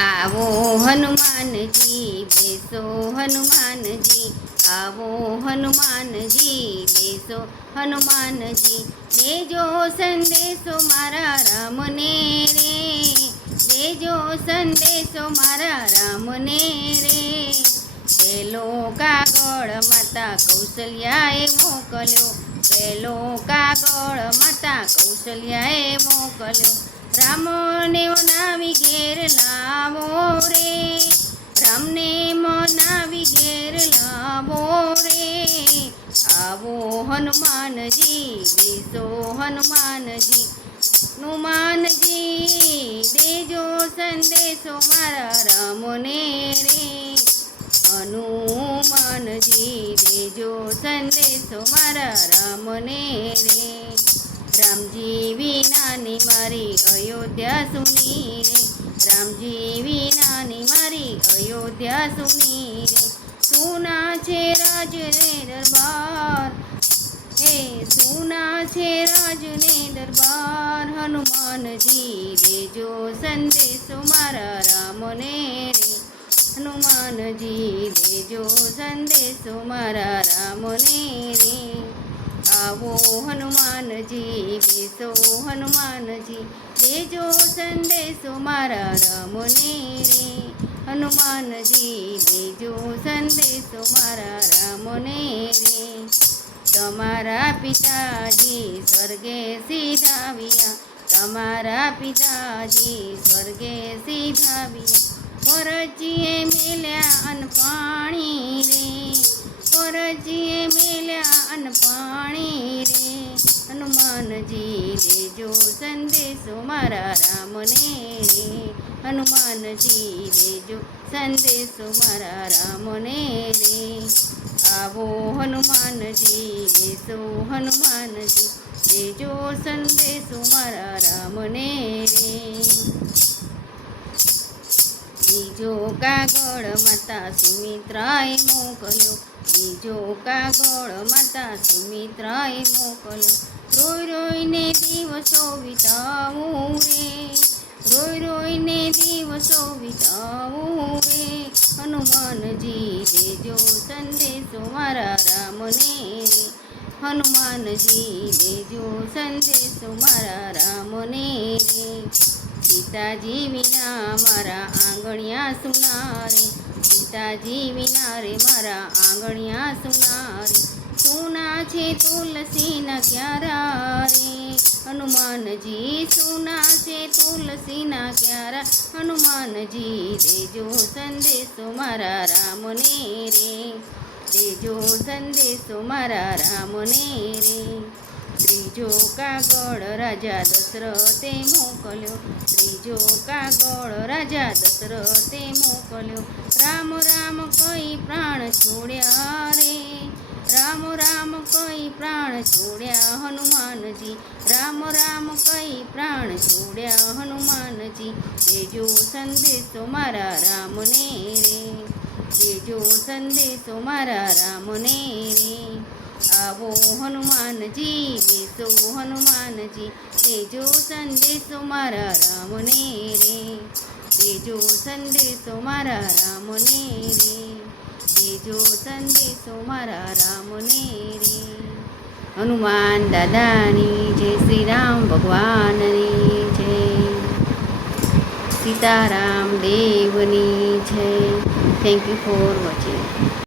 आवो हनुमान जी बेसो हनुमान जी। आवो हनुमान जी बेसो हनुमान जी। देजो संदेशो मारा राम ने रे। देजो संदेशो मारा राम ने रे। पेलो कागळ माता कौशल्याए मोकल्यो। पेलो कागळ माता कौशल्याए मोकल्यो। राम ने मनावी घेर लावो रे। राम ने मनावी घेर लावो रे। आवो हनुमान जी बेसो हनुमान जी। हनुमान जी देजो संदेशो मारा राम ने रे। हनुमान जी देजो संदेशो मारा राम ने रे। रामजी विनानी मारी अयोध्या सुनी रे। रामजी विनानी मारी अयोध्या सुनी रे। सुना छे राज ने दरबार हे सुना छे राज ने दरबार। हनुमान जी देजो संदेशो मारा राम ने रे। हनुमान जी देजो संदेशो मारा राम ने रे। आवो हनुमान जी बेसो हनुमान जी। देजो संदेशो मारा राम ने रे। हनुमान जी देजो संदेशो मारा राम ने रे। तमारा पिताजी स्वर्गे सीधाव्या। तमारा पिताजी स्वर्गे सीधाव्या। परजीए मेल्या अन पाणी रे। परजीए मेल्या अन पाणी रे। हनुमान जी देजो संदेशो मारा राम ने रे। हनुमान जी देजो संदेशो मारा राम ने रे। आवो हनुमान जी बेसो हनुमान जी। देजो संदेशो मारा राम ने रे। बीजो कागळ माता सुमित्राए मोकल्यो। बीजो कागळ माता सुमित्राए मोकल्यो। रोई रोईने दिवसो वितावूं रे। रोई रोईने दिवसो वितावूं रे। हनुमान जी देजो संदेशो मारा राम ने रे। हनुमान जी देजो संदेशो मारा राम ने रे। सीताजी विना मारा आंगणिया सुना रे। सीताजी विना रे मारा आंगणिया सुना रे। सुना छे तुलसी ना क्यारा रे। हनुमान जी सुना छे तुलसी ना क्यारा। हनुमान जी देजो संदेशो मारा राम ने रे। देजो संदेशो मारा राम ने रे। त्रीजो कागळ राजा दशरथे मोकल्यो। त्रीजो कागळ राजा दशरथे मोकल्यो। राम राम कई प्राण छोड्या रे। राम राम कई प्राण छोड्या हनुमान जी। राम राम कई प्राण छोड्या हनुमान जी। देजो संदेशो मारा राम ने रे। देजो संदेशो मारा राम ने रे। आवो हनुमान जी बेसो हनुमान जी। देजो संदेशो मारा राम ने रे। देजो संदेशो मारा राम ने रे। देजो संदेशो मारा राम ने रे। हनुमान दादानी जय। श्री राम भगवाननी जय। सीताराम देवनी जय। Thank you for watching.